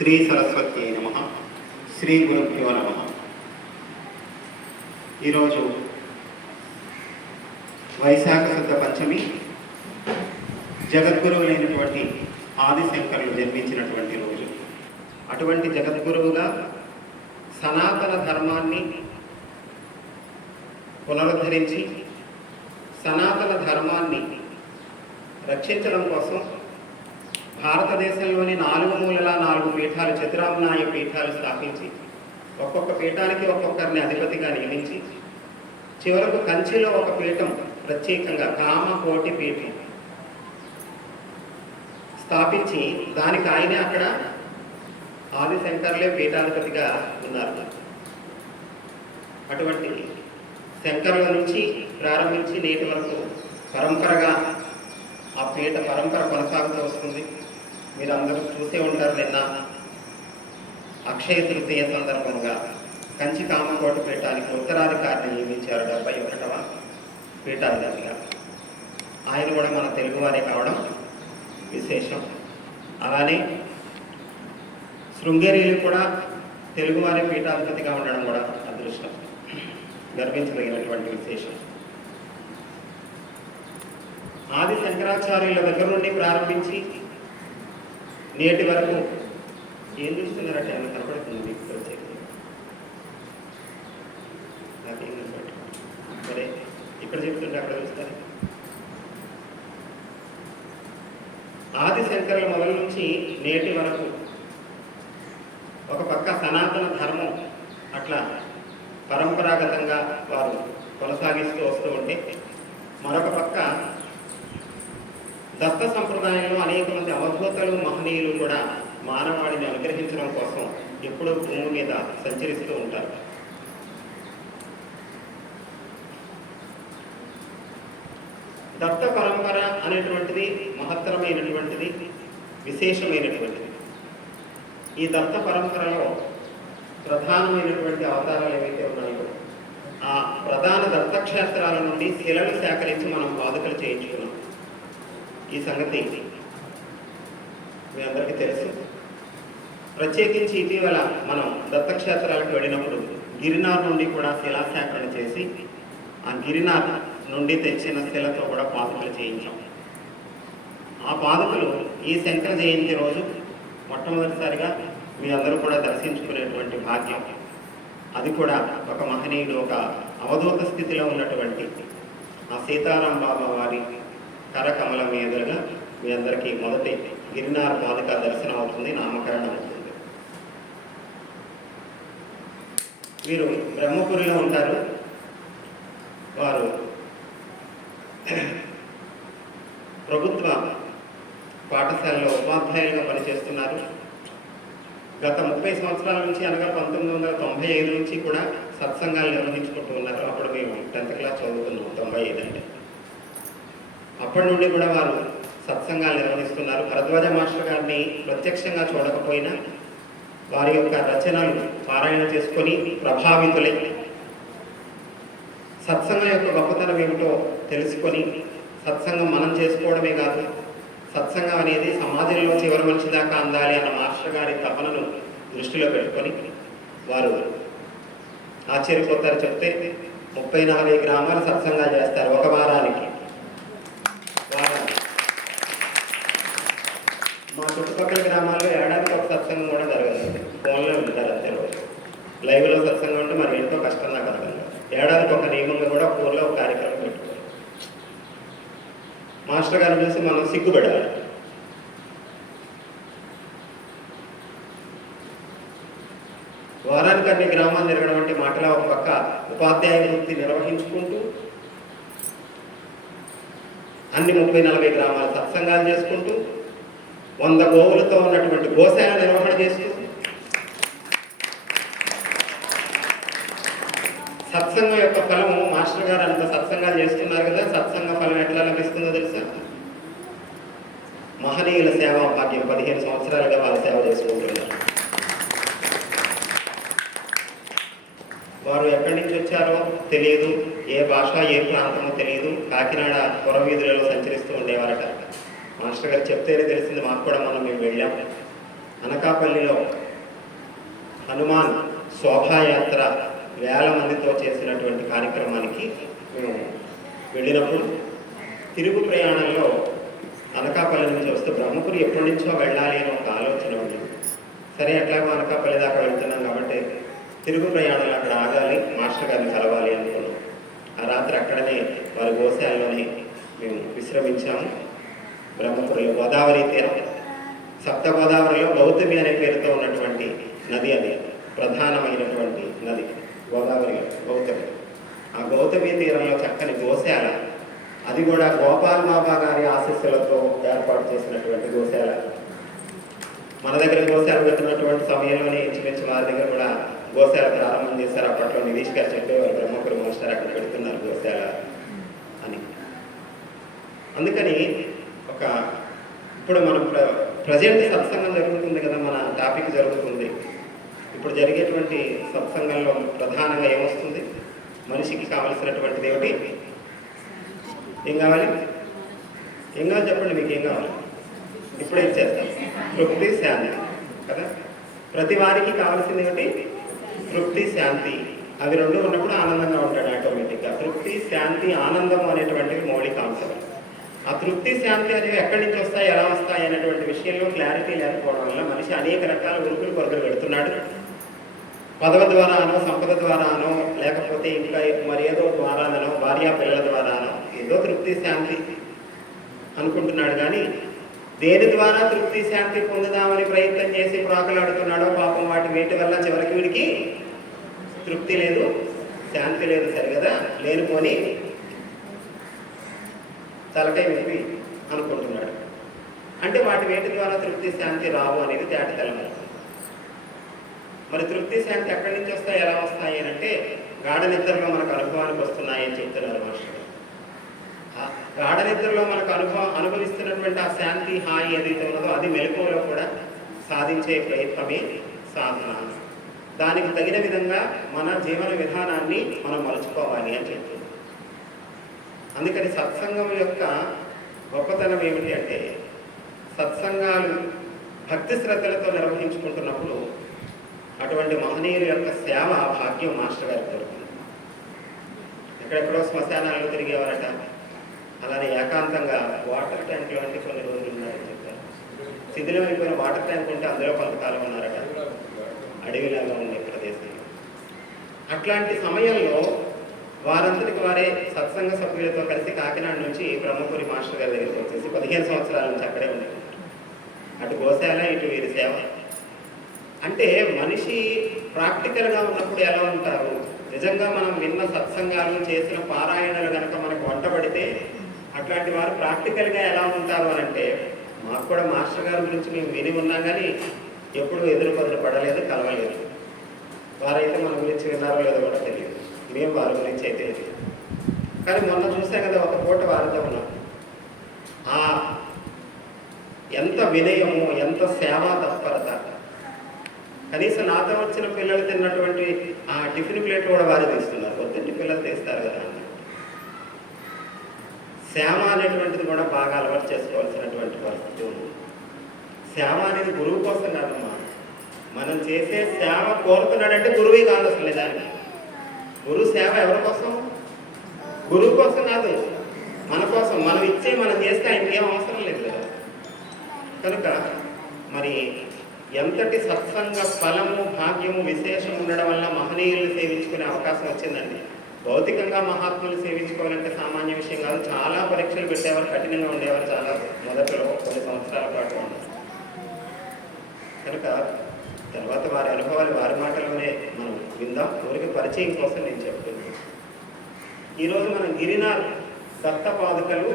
శ్రీ సరస్వతి నమః. శ్రీ గురుభ్యో నమః. ఈరోజు వైశాఖ శుద్ధ పంచమి, జగద్గురువులైనటువంటి ఆదిశంకరులు జన్మించినటువంటి రోజు. అటువంటి జగద్గురువుగా సనాతన ధర్మాన్ని పునరుద్ధరించి సనాతన ధర్మాన్ని రక్షించడం కోసం భారతదేశంలోని 4 మూలల 4 పీఠాలు, చతురామ్నాయ పీఠాలు స్థాపించి ఒక్కొక్క పీఠానికి ఒక్కొక్కరిని అధిపతిగా నియమించి చివరకు కంచిలో ఒక పీఠం ప్రత్యేకంగా కామకోటి పీఠం స్థాపించి దానికి ఆయనే అక్కడ ఆదిశంకరులే పీఠాధిపతిగా ఉన్నారు. అటువంటి శంకరుల నుంచి ప్రారంభించి నేటి వరకు పరంపరగా ఆ పీఠ పరంపర కొనసాగుతూ వస్తుంది. మీరు అందరూ చూసే ఉంటారు. నిన్న అక్షయ తృతీయ సందర్భంగా కంచి కామకోట పీఠానికి ఉత్తరాధికారిని నియమించారు, 71వ పీఠాధిపతిగా. ఆయన కూడా మన తెలుగువారే కావడం విశేషం. అలానే శృంగేరిలో కూడా తెలుగువారి పీఠాధిపతిగా ఉండడం కూడా అదృష్టం, గర్వించదగినటువంటి విశేషం. ఆది శంకరాచార్యుల దగ్గర నుండి ప్రారంభించి నేటి వరకు ఏం చూస్తున్నారంటే ఆయన కనపడుతుంది మీకు నాకేం సరే ఇక్కడ చెప్తుంటే అక్కడ చూస్తారు. ఆది శంకరుల మొదల నుంచి నేటి వరకు ఒక పక్క సనాతన ధర్మం అట్లా పరంపరాగతంగా వారు కొనసాగిస్తూ వస్తూ ఉంటే, మరొక పక్క దత్త సంప్రదాయంలో అనేక మంది అవధూతలు, మహనీయులు కూడా మానవాళిని అనుగ్రహించడం కోసం ఎప్పుడూ భూమి మీద సంచరిస్తూ ఉంటారు. దత్త పరంపర అనేటువంటిది మహత్తరమైనటువంటిది, విశేషమైనటువంటిది. ఈ దత్త పరంపరలో ప్రధానమైనటువంటి అవతారాలు ఏవైతే ఉన్నాయో ఆ ప్రధాన దత్తక్షేత్రాల నుండి శిలలు సేకరించి మనం పాదుకలు చేయించుకున్నాం. ఈ సంగతి మీ అందరికీ తెలుసు. ప్రత్యేకించి ఇటీవల మనం దత్తక్షేత్రాలకు వెళ్ళినప్పుడు గిరినార్ నుండి కూడా శిలా సేకరణ చేసి ఆ గిరినార్ నుండి తెచ్చిన శిలతో కూడా పాదుకలు చేయించాం. ఆ పాదుకలు ఈ శంకర జయంతి రోజు మొట్టమొదటిసారిగా మీ అందరూ కూడా దర్శించుకునేటువంటి భాగ్యం. అది కూడా ఒక మహనీయుడు, ఒక అవధూత స్థితిలో ఉన్నటువంటి ఆ సీతారాం బాబా వారి కరకమల మీదుగా మీ అందరికీ మొదటి గిరినార్ పాదుక దర్శనం అవుతుంది, నామకరణం అవుతుంది. వీరు బ్రహ్మపురిలో ఉంటారు. వారు ప్రభుత్వ పాఠశాలలో ఉపాధ్యాయులుగా పనిచేస్తున్నారు. గత 30 సంవత్సరాల నుంచి, అనగా 1995 నుంచి కూడా సత్సంగాలు నిర్వహించుకుంటూ ఉన్నారు. అప్పుడు మేము 10th క్లాస్ చదువుతున్నాం, 95 అంటే. అప్పటి నుండి కూడా వారు సత్సంగాలు నిర్వహిస్తున్నారు. భరద్వాజ మాస్టర్ గారిని ప్రత్యక్షంగా చూడకపోయినా వారి యొక్క రచనలు పారాయణ చేసుకొని ప్రభావితులై సత్సంగం యొక్క గొప్పతనం ఏమిటో తెలుసుకొని సత్సంగం మనం చేసుకోవడమే కాదు, సత్సంగం అనేది సమాజంలో చివరి మనిషి దాకా అందాలి అన్న మాస్టర్ గారి తపనను దృష్టిలో పెట్టుకొని వారు ఆశ్చర్యపోతారు. చెప్తే 30-40 గ్రామాలు సత్సంగాలు చేస్తారు ఒక వారానికి. మా చుట్టుపక్కల గ్రామాల్లో ఏడాదికి ఒక సత్సంగం కూడా జరగదు. ఫోన్లో ఉంటారు అంతే. రోజు లైవ్లో సత్సంగం ఉంటే మరి ఎంతో కష్టం నాకు అర్థం కాదు. ఏడాదికి ఒక నియమంగా కూడా ఫోన్లో ఒక కార్యక్రమం పెట్టుకోవాలి. మాస్టర్ గారిని చూసి మనం సిగ్గుపడాలి. వారానికి అన్ని గ్రామాలు తిరగడం అంటే మాటలా ఒక పక్క ఉపాధ్యాయ వృత్తి నిర్వహించుకుంటూ అన్ని 30-40 గ్రామాలు సత్సంగాలు చేసుకుంటూ 100 గోవులతో ఉన్నటువంటి గోశాల నిర్వహణ చేస్తూ సత్సంగం యొక్క ఫలము, మాస్టర్ గారు అంత సత్సంగాలు చేస్తున్నారు కదా, సత్సంగ ఫలం ఎట్లా లభిస్తుందో తెలుసా? మహనీయుల సేవా భాగ్యం. 15 సంవత్సరాలుగా వాళ్ళు సేవ చేసుకుంటున్నారు. వారు ఎక్కడి నుంచి వచ్చారో తెలియదు, ఏ భాష ఏ ప్రాంతమో తెలియదు. కాకినాడ పురవీధులలో సంచరిస్తూ ఉండేవారట. మాస్టర్ గారు చెప్తేనే తెలిసింది మాకు కూడా. మేము వెళ్ళాం. అనకాపల్లిలో హనుమాన్ శోభాయాత్ర వేల మందితో చేసినటువంటి కార్యక్రమానికి మేము వెళ్ళినప్పుడు తిరుగు ప్రయాణంలో అనకాపల్లి నుంచి వస్తే బ్రహ్మపురి ఎప్పటి నుంచో వెళ్ళాలి అని ఒక ఆలోచన ఉంది. సరే ఎట్లాగో అనకాపల్లి దాకా వెళ్తున్నాం కాబట్టి తిరుగు ప్రయాణంలో అక్కడ ఆగాలి, మాస్టర్ గారిని కలవాలి అనుకున్నాం. ఆ రాత్రి అక్కడనే వారి గోశాలలోనే మేము విశ్రమించాము. బ్రహ్మపురిలో గోదావరి తీరం, సప్త గోదావరిలో గౌతమి అనే పేరుతో ఉన్నటువంటి నది, అది ప్రధానమైనటువంటి నది గోదావరి గౌతమి. ఆ గౌతమి తీరంలో చక్కని గోశాల, అది కూడా గోపాల్ బాబా గారి ఆశీస్సులతో ఏర్పాటు చేసినటువంటి గోశాల. మన దగ్గర గోశాల పెట్టినటువంటి సమయంలోనే ఇంచుమించు వారి దగ్గర కూడా గోశాల ప్రారంభం చేశారు. అప్పట్లో నితీష్ గారు చెప్పేవారు, బ్రహ్మపురి మాస్టర్ అక్కడ పెడుతున్నారు గోశాల అని. అందుకని ఇప్పుడు మనం ప్రజెంట్ సత్సంగం జరుగుతుంది కదా, మన టాపిక్ జరుగుతుంది. ఇప్పుడు జరిగేటువంటి సత్సంగంలో ప్రధానంగా ఏమొస్తుంది? మనిషికి కావలసినటువంటిది ఏమిటి? ఏం కావాలి? ఏం కావాలి చెప్పండి, మీకు ఏం కావాలి? ఇప్పుడే ఇచ్చేస్తాం. తృప్తి, శాంతి కదా. ప్రతి వారికి కావాల్సింది ఏమిటి? తృప్తి, శాంతి. అవి రెండు ఉన్నప్పుడు ఆనందంగా ఉంటాడు ఆటోమేటిక్గా. తృప్తి, శాంతి, ఆనందం అనేటువంటివి మౌలిక అంశాలు. ఆ తృప్తి, శాంతి అనేవి ఎక్కడి నుంచి వస్తాయి, ఎలా వస్తాయి అనేటువంటి విషయంలో క్లారిటీ లేకపోవడం వల్ల మనిషి అనేక రకాల ఉరుకులు కొరకలు పెడుతున్నాడు. పదవ ద్వారానో, సంపద ద్వారానో, లేకపోతే ఇంకా మరి ఏదో ద్వారానో, భార్యా పిల్లల ద్వారానో ఏదో తృప్తి, శాంతి అనుకుంటున్నాడు. కానీ దేని ద్వారా తృప్తి, శాంతి పొందుదామని ప్రయత్నం చేసి ప్రాకలాడుతున్నాడో పాపం వేటి వల్ల చివరికి వీడికి తృప్తి లేదు, శాంతి లేదు. సరిగదా లేనిపోని తలకై విప్పి అనుకుంటున్నాడు. అంటే వేటి ద్వారా తృప్తి, శాంతి రావు అనేది తేట తెలమలు. మరి తృప్తి, శాంతి ఎక్కడి నుంచి వస్తాయి, ఎలా వస్తాయి అని అంటే గాఢ నిద్రలో మనకు అనుభవానికి వస్తున్నాయి అని చెప్తున్నారు మాస్టర్. గాఢ నిద్రలో మనకు అనుభవిస్తున్నటువంటి ఆ శాంతి, హాయి ఏదైతే ఉన్నదో అది మెలకువలో కూడా సాధించే ప్రయత్నమే సాధన. దానికి తగిన విధంగా మన జీవన విధానాన్ని మనం మలుచుకోవాలి అని చెప్తుంది. అందుకని సత్సంగం యొక్క గొప్పతనం ఏమిటి అంటే, సత్సంగాలు భక్తి శ్రద్ధలతో నిర్వహించుకుంటున్నప్పుడు అటువంటి మహనీయుల యొక్క సేవ భాగ్యం మాస్టర్ గారికి దొరుకుతుంది. ఎక్కడెక్కడో శ్మశానాల్లో తిరిగేవారట, అలానే ఏకాంతంగా వాటర్ ట్యాంక్ లాంటి కొన్ని రోజులు ఉన్నారని చెప్పారు. శిథిలమైపోయిన వాటర్ ట్యాంక్ ఉంటే అందులో కొంతకాలం ఉన్నారట, అడవిలాగా ఉండే ప్రదేశంలో. అట్లాంటి సమయంలో వారందరికి వారే సత్సంగ సభ్యులతో కలిసి కాకినాడ నుంచి బ్రహ్మపురి మాస్టర్ గారి దగ్గరికి వచ్చేసి 15 సంవత్సరాల నుంచి అక్కడే ఉండేవారు. అటు గోశాల, ఇటు వీరి సేవ. అంటే మనిషి ప్రాక్టికల్గా ఉన్నప్పుడు ఎలా ఉంటారు? నిజంగా మనం విన్న సత్సంగాలు, చేసిన పారాయణలు కనుక మనకు వంటబడితే అట్లాంటి వారు ప్రాక్టికల్గా ఎలా ఉంటారు అని అంటే, మాకు కూడా మాస్టర్ గారి గురించి మేము విని ఉన్నాం కానీ ఎప్పుడు ఎదురు పడలేదు, కలవలేదు. వారైతే మన గురించి విన్నారో లేదో కూడా తెలియదు, మేము వారి గురించి అయితే తెలియదు. కానీ మొన్న చూసాం కదా, ఒక పూట వారితో ఉన్నాం. ఎంత వినయము, ఎంత సేవా తత్పరత. కనీసం నాతో వచ్చిన పిల్లలు తిన్నటువంటి ఆ టిఫిన్ ప్లేట్లు కూడా వారే తీస్తున్నారు. పొద్దున్న పిల్లలు తీస్తారు కదా. సేవ అనేటువంటిది కూడా బాగా అలవాటు చేసుకోవాల్సినటువంటి పరిస్థితి ఉంది. సేవ అనేది గురువు కోసం కాదమ్మా. మనం చేసే సేవ కోరుతున్నాడంటే గురువే కాదు అసలు. నిజానికి గురువు సేవ ఎవరి కోసం? గురువు కోసం కాదు, మన కోసం. మనం ఇచ్చే మనం చేస్తే ఆయనకి ఏం అవసరం లేదు కదా. కనుక మరి ఎంతటి సత్సంగ ఫలము, భాగ్యము, విశేషం ఉండడం వల్ల మహనీయులను సేవించుకునే అవకాశం వచ్చిందండి. భౌతికంగా మహాత్ములు సేవించుకోవాలంటే సామాన్య విషయం కాదు. చాలా పరీక్షలు పెట్టేవారు, కఠినంగా ఉండేవారు చాలా మొదట్లో, కొన్ని సంవత్సరాల పాటు ఉన్నారు. కనుక తర్వాత వారి అనుభవాలు వారి మాటల్లోనే మనం విందాం. ఊరికి పరిచయం కోసం నేను చెప్తున్నాను. ఈరోజు మనం గిరినాథ్ దత్తపాదుకలు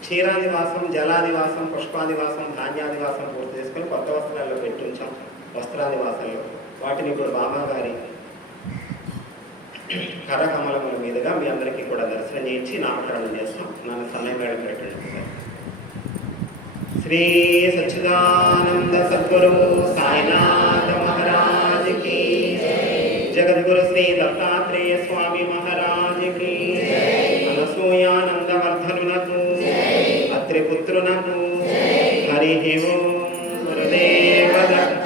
క్షీరాదివాసం, జలాదివాసం, పుష్పాదివాసం, ధాన్యాదివాసం పూర్తి చేసుకొని కొత్త వస్త్రాల్లో పెట్టి ఉంచాం. వస్త్రాదివాసంలో వాటిని ఇప్పుడు బాబాగారి కరకమలముల మీదుగా మీ అందరికీ కూడా దర్శనం చేయించి నామకరణం చేస్తాం. నన్ను సమయం పెట్టండి. శ్రీ సచ్చిదానంద సద్గురు సాయినాథ మహారాజ్ కి, జగద్గురు శ్రీ దత్తాత్రేయ స్వామి మహారాజ్ కి, అనసూయానందవర్ధనునకు, అత్రిపుత్రునకు, హరి ఓం గురుదేవ దత్త.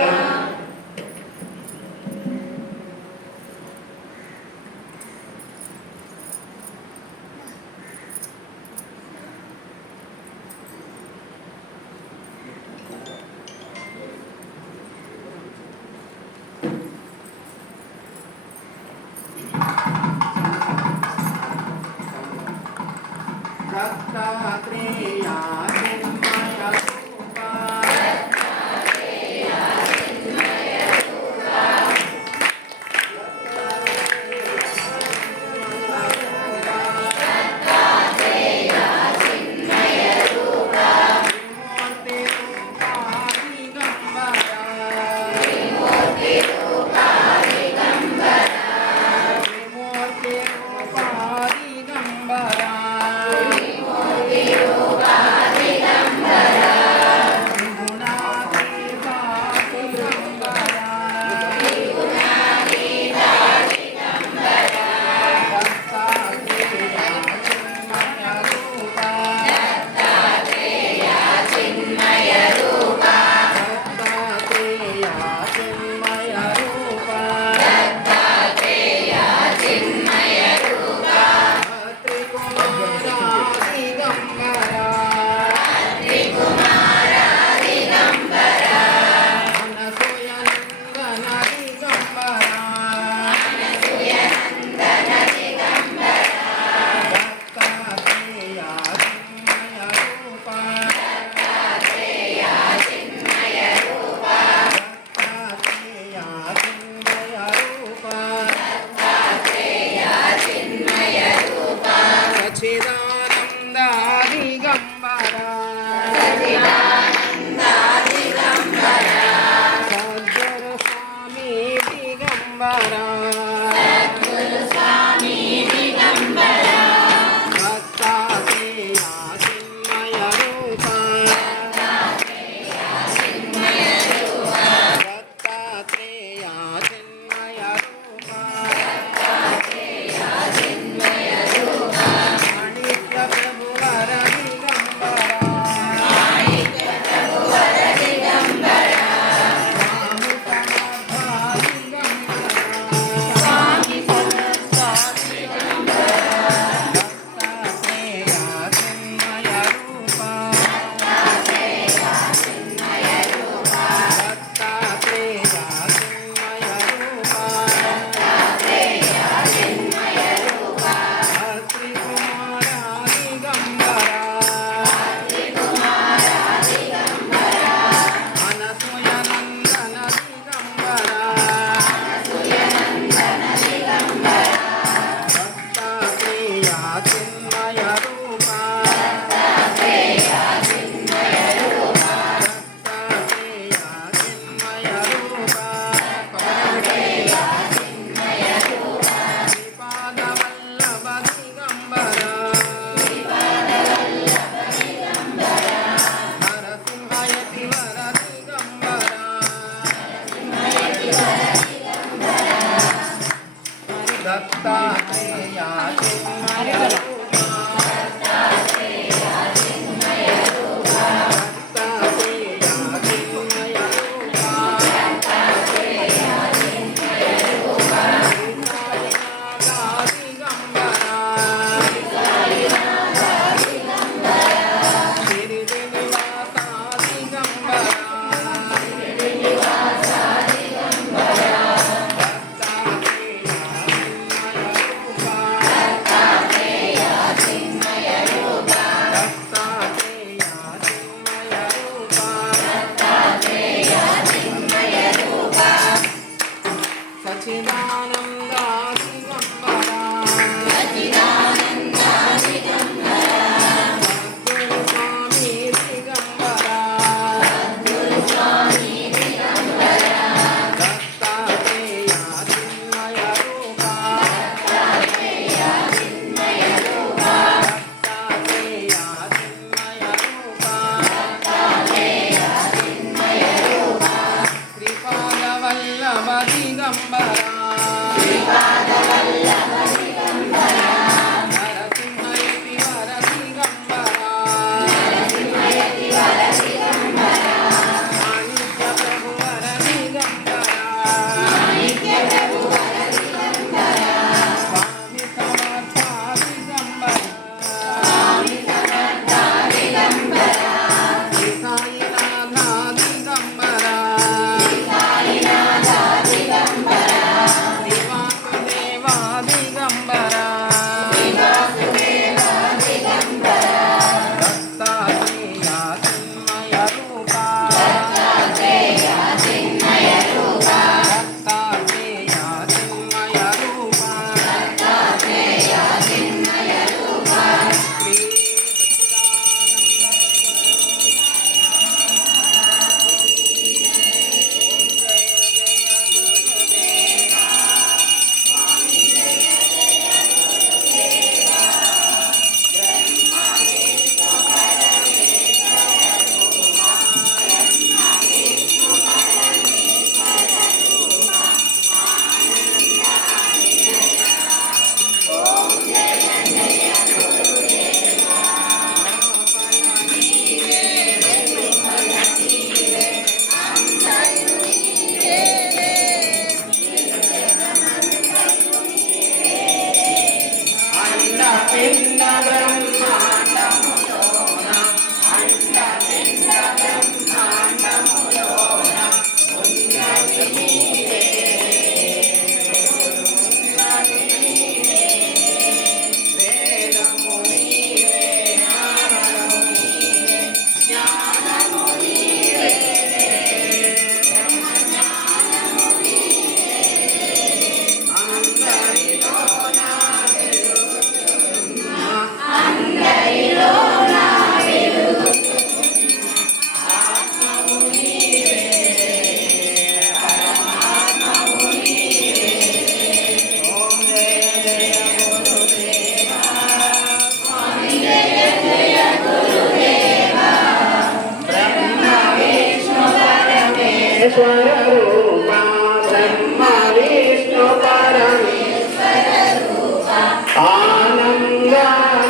रूपा ब्रह्म विष्णु परमेश्वर रूपा आनंद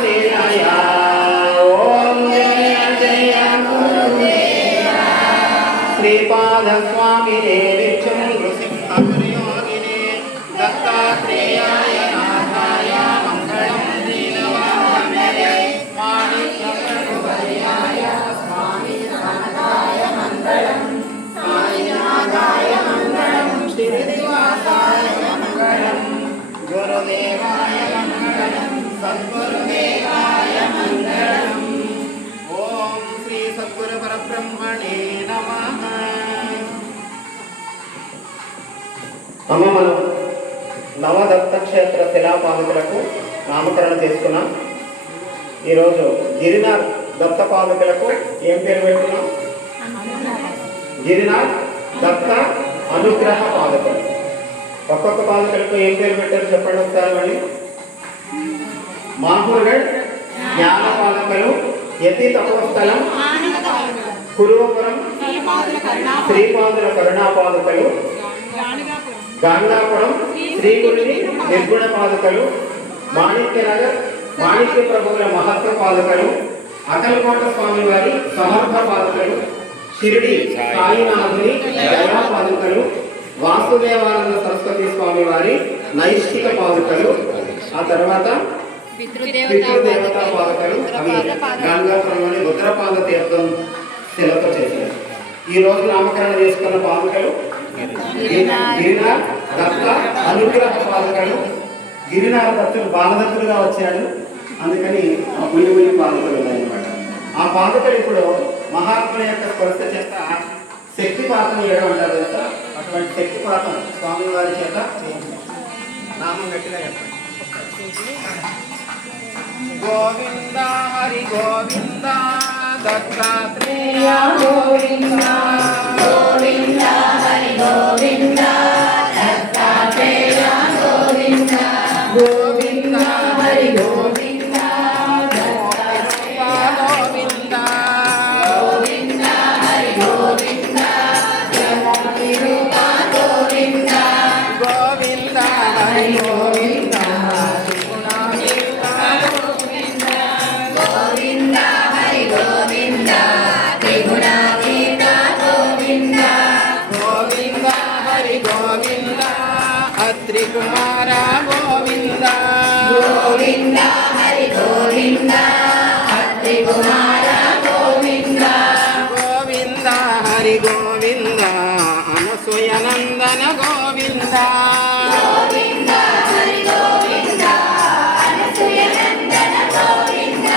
निलया ओम जय जय गुरुदेवा श्रीपाद स्वामी विष्णु नृसिंहयोगिने दत्तात्रेयाय नाथाय मंगलम दीनवाहवे माणिक्यवर्याय स्वामी नाथाय मंगलम साईनाथाय मंगलम श्रीनिवासाय मंगलम गुरुदेवाय मंगलम सद्गुरुदेवाय मंगलम ओम श्री सद्गुरु परब्रह्मणे नमः। అమ్మ మనం నవదత్త క్షేత్ర శిలాపాదుకులకు నామకరణం చేసుకున్నాం. ఈరోజు గిరినాథ్ దత్త పాదుకులకు ఏం పేరు పెట్టుకున్నాం? గిరినాథ్ దత్త అనుగ్రహ పాదుకలు. ఒక్కొక్క పాదుకలకు ఏం పేరు పెట్టారు చెప్పండి ఒకసారి మళ్ళీ. మాహూర్గఢ్ జ్ఞాన పాదుకలు, యతి తపోస్థలం కురువపురం శ్రీపాదుల కరుణా పాదుకలు, గాంగాపురం శ్రీగురుని నిర్గుణ పాదుకలు, మాణిక్యనగర్ మాణిక్య ప్రభువుల మహత్వ పాదుకలు, అకల్కోట స్వామి వారి సమర్థ పాదుకలు, షిరిడి సాయినాథుని దయా పాదుకలు, వాసుదేవానంద సరస్వతి స్వామి వారి నైష్ఠిక పాదుకలు, ఆ తర్వాత పితృదేవతా పాదుకలు, అవి గంగాపురంలోని రుద్రపాద తీర్థం శిలతో చేశారు. ఈ రోజు నామకరణ చేసుకున్న పాదుకలు గిరినాథ్ దత్త అనుగ్రహ పాదుకలు. గిరినాథ దత్తులు బాలదత్తులుగా వచ్చాడు, అందుకని ఆ పుణ్య పాదుకలు ఉన్నాయన్నమాట. ఆ పాదుకలు ఇప్పుడు మహాత్ముల యొక్క స్పర్శ చేత శక్తిపాతం చేయడం అంటారు కదా, అటువంటి శక్తిపాతం స్వామివారి చేత నామం గట్టిగా చెప్పండి. గోవింద హరి గోవింద దత్తాత్రేయ గోవింద, గోవింద హరి గోవింద దత్తాత్రేయ గోవింద, గోవింద హరి గోవింద దత్తాత్రేయ గోవింద, గోవింద హరి గోవింద జగద్గురువ గోవింద, గోవింద హరి గోవింద గోవింద హరి గోవింద త్రిగుణాతీత గోవింద, గోవింద హరి గోవింద అత్రి కుమార గోవింద, గోవింద హరి గోవింద అత్రి కుమార గోవింద, గోవింద హరి గోవింద అనసూయనందన గోవింద, గోవింద హరి గోవింద అనసూయ నందన గోవింద,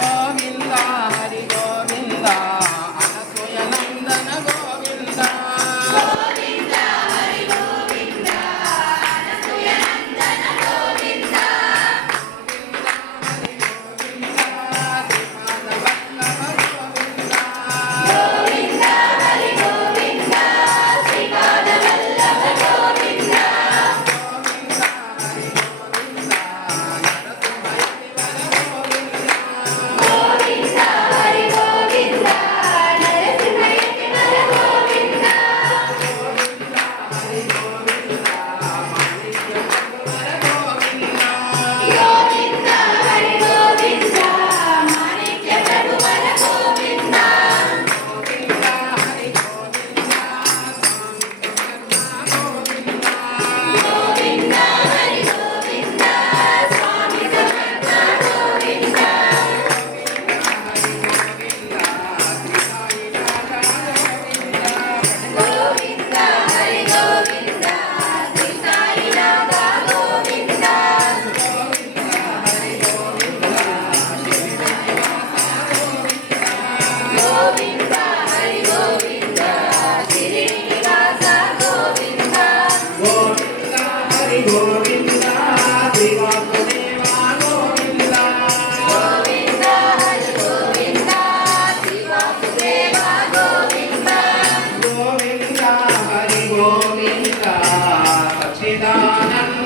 గోవింద హరి గోవింద అనసూయనందన గోవింద, గోవింద హరి గోవింద అనసూయ నందన గోవింద, గోవింద హరి గోవింద శ్రీపాద వల్లభ గోవింద, గోవింద హరి గోవింద నరసింహయతివర గోవింద, గోవింద హరి గోవింద మాణిక్య ప్రభువర గోవింద, గోవింద హరి గోవింద స్వామి సమర్థ గోవింద, గోవింద హరి గోవింద శ్రీ సాయినాథ గోవింద, గోవింద హరి గోవింద షిరిడి నివాస గోవింద, గోవింద హరి గోవింద శ్రీ వాసుదేవ గోవింద, గోవింద హరి గోవింద శ్రీ వాసుదేవ గోవింద, గోవింద హరి గోవింద సచ్చిదానంద